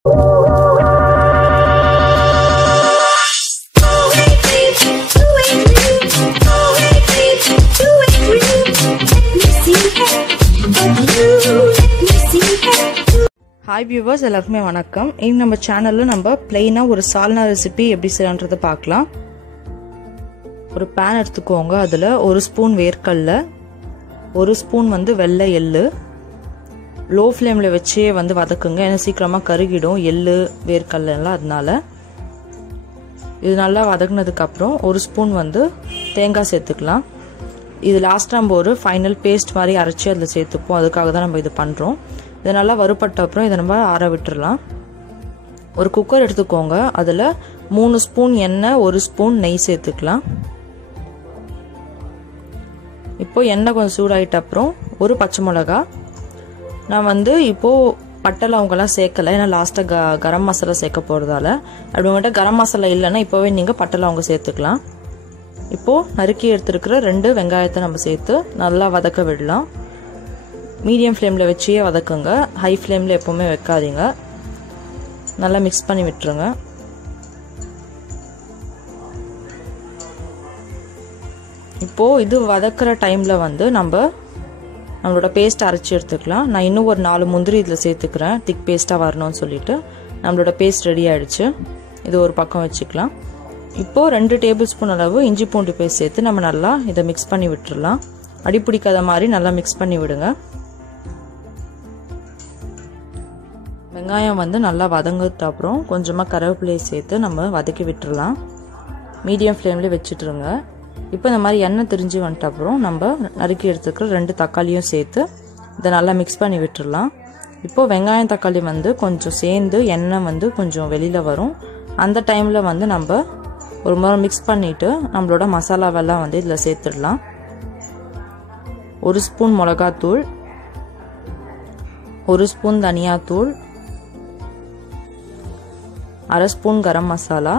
Hi viewers, எல்லாருக்குமே வணக்கம். இன்னைக்கு நம்ம சேனல்ல நம்ம ப்ளைனா ஒரு சால்னா ரெசிபி எப்படி செய்யறதுன்னு பார்க்கலாம். ஒரு pan எடுத்துக்கோங்க. அதுல 1 ஸ்பூன் வேர்க்கடலை, 1 ஸ்பூன் வந்து வெள்ளை எள்ளு லோ ஃப்ளேம்ல வச்சே வந்து வதக்குங்க. ஏன்னா சீக்கிரமா கருகிடும் எள்ளு வேர்க்கடலை எல்லாம். அதனால இது நல்லா வதக்குனதுக்கு அப்புறம் 1 ஸ்பூன் வந்து தேங்காய் சேர்த்துக்கலாம். இது லாஸ்ட் நம்ம ஒரு ஃபைனல் பேஸ்ட் மாதிரி அரைச்சி அதில் சேர்த்துப்போம். அதுக்காக தான் நம்ம இது பண்ணுறோம். இது நல்லா வறுபட்ட அப்புறம் இதை நம்ம ஆற விட்டுடலாம். ஒரு குக்கர் எடுத்துக்கோங்க. அதில் 3 ஸ்பூன் எண்ணெய், 1 ஸ்பூன் நெய் சேர்த்துக்கலாம். இப்போ எண்ணெய் கொஞ்சம் சூடாயிட்ட அப்புறம் ஒரு பச்சை மிளகா. நான் வந்து இப்போது பட்டை லவங்கெல்லாம் சேர்க்கலை, ஏன்னா லாஸ்ட்டாக கரம் மசாலா சேர்க்க போகிறதால. அப்படி உங்கள்கிட்ட கரம் மசாலா இல்லைன்னா இப்போவே நீங்கள் பட்டை லவங்க சேர்த்துக்கலாம். இப்போது நறுக்கி எடுத்துருக்கிற 2 வெங்காயத்தை நம்ம சேர்த்து நல்லா வதக்க விடலாம். மீடியம் ஃப்ளேமில் வச்சே வதக்குங்க, ஹை ஃப்ளேமில் எப்போவுமே வைக்காதீங்க. நல்லா மிக்ஸ் பண்ணி விட்டுருங்க. இப்போது இது வதக்கிற டைமில் வந்து நம்மளோட பேஸ்ட் அரைச்சி எடுத்துக்கலாம். நான் இன்னும் ஒரு 4 முந்திரி இதில் சேர்த்துக்கிறேன், திக் பேஸ்ட்டாக வரணும்னு சொல்லிட்டு. நம்மளோட பேஸ்ட் ரெடி ஆகிடுச்சு. இது ஒரு பக்கம் வச்சுக்கலாம். இப்போது 2 டேபிள் ஸ்பூன் அளவு இஞ்சி பூண்டு பேஸ்ட் சேர்த்து நம்ம நல்லா இதை மிக்ஸ் பண்ணி விட்டுடலாம். அடிப்பிடிக்காத மாதிரி நல்லா மிக்ஸ் பண்ணி விடுங்க. வெங்காயம் வந்து நல்லா வதங்கிட்ட அப்புறம் கொஞ்சமாக கருவேப்பிலையை சேர்த்து நம்ம வதக்கி விட்டுடலாம். மீடியம் ஃப்ளேம்லேயே வச்சுட்டுருங்க. இப்போ இந்த மாதிரி எண்ணெய் திரிஞ்சு வந்துட்ட அப்புறம் நம்ம நறுக்கி எடுத்துக்கிற 2 தக்காளியும் சேர்த்து இதை நல்லா மிக்ஸ் பண்ணி விட்டுடலாம். இப்போது வெங்காயம் தக்காளி வந்து கொஞ்சம் சேர்ந்து எண்ணெய் வந்து கொஞ்சம் வெளியில் வரும். அந்த டைமில் வந்து நம்ம ஒரு முறை மிக்ஸ் பண்ணிவிட்டு நம்மளோட மசாலாவெல்லாம் வந்து இதில் சேர்த்துடலாம். 1 ஸ்பூன் மிளகாத்தூள், 1 ஸ்பூன் தனியாத்தூள், 1/2 ஸ்பூன் கரம் மசாலா.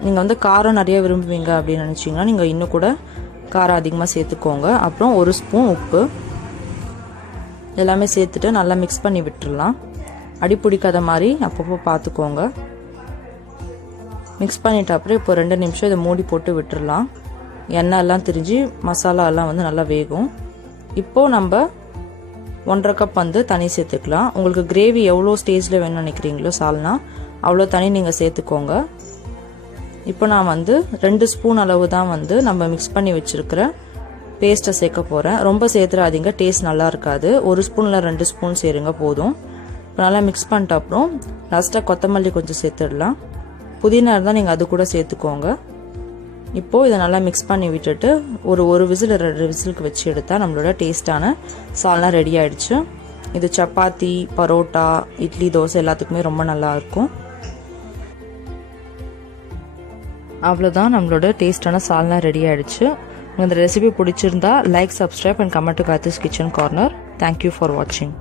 நீங்கள் வந்து காரம் நிறைய விரும்புவீங்க அப்படின்னு நினச்சிங்கன்னா நீங்கள் இன்னும் கூட காரம் அதிகமாக சேர்த்துக்கோங்க. அப்புறம் 1 ஸ்பூன் உப்பு எல்லாமே சேர்த்துட்டு நல்லா மிக்ஸ் பண்ணி விட்டுடலாம். அடி பிடிக்காத மாதிரி அப்பப்போ பார்த்துக்கோங்க. மிக்ஸ் பண்ணிட்ட அப்புறம் இப்போ 2 நிமிஷம் இதை மூடி போட்டு விட்டுடலாம். எண்ணெய் எல்லாம் திரிஞ்சு மசாலா எல்லாம் வந்து நல்லா வேகும். இப்போது நம்ம 1/2 கப் வந்து தண்ணி சேர்த்துக்கலாம். உங்களுக்கு கிரேவி எவ்வளோ ஸ்டேஜில் வேணும்னு நினைக்கிறீங்களோ சால்னா அவ்வளோ தண்ணி நீங்கள் சேர்த்துக்கோங்க. இப்போ நான் வந்து 2 ஸ்பூன் அளவு தான் வந்து நம்ம மிக்ஸ் பண்ணி வச்சுருக்கிற பேஸ்ட்டை சேர்க்க போகிறேன். ரொம்ப சேர்த்துடாதீங்க, டேஸ்ட் நல்லா இருக்காது. 1 ஸ்பூனில் 2 ஸ்பூன் சேருங்க போதும். இப்போ நல்லா மிக்ஸ் பண்ணிட்ட அப்புறம் லாஸ்ட்டாக கொத்தமல்லி கொஞ்சம் சேர்த்துடலாம். புதினா இருந்தால் நீங்கள் அது கூட சேர்த்துக்கோங்க. இப்போது இதை நல்லா மிக்ஸ் பண்ணி விட்டுட்டு ஒரு விசில் 2 விசிலுக்கு வச்சு எடுத்தால் நம்மளோட டேஸ்டான சால்னா ரெடி ஆகிடுச்சு. இது சப்பாத்தி, பரோட்டா, இட்லி, தோசை எல்லாத்துக்குமே ரொம்ப நல்லாயிருக்கும். அவ்வளோதான், நம்மளோட டேஸ்டான சால்னா ரெடி ஆகிடுச்சு. உங்களுக்கு இந்த ரெசிபி பிடிச்சிருந்தா like, subscribe and comment to Gai3's kitchen corner. Thank you for வாட்சிங்.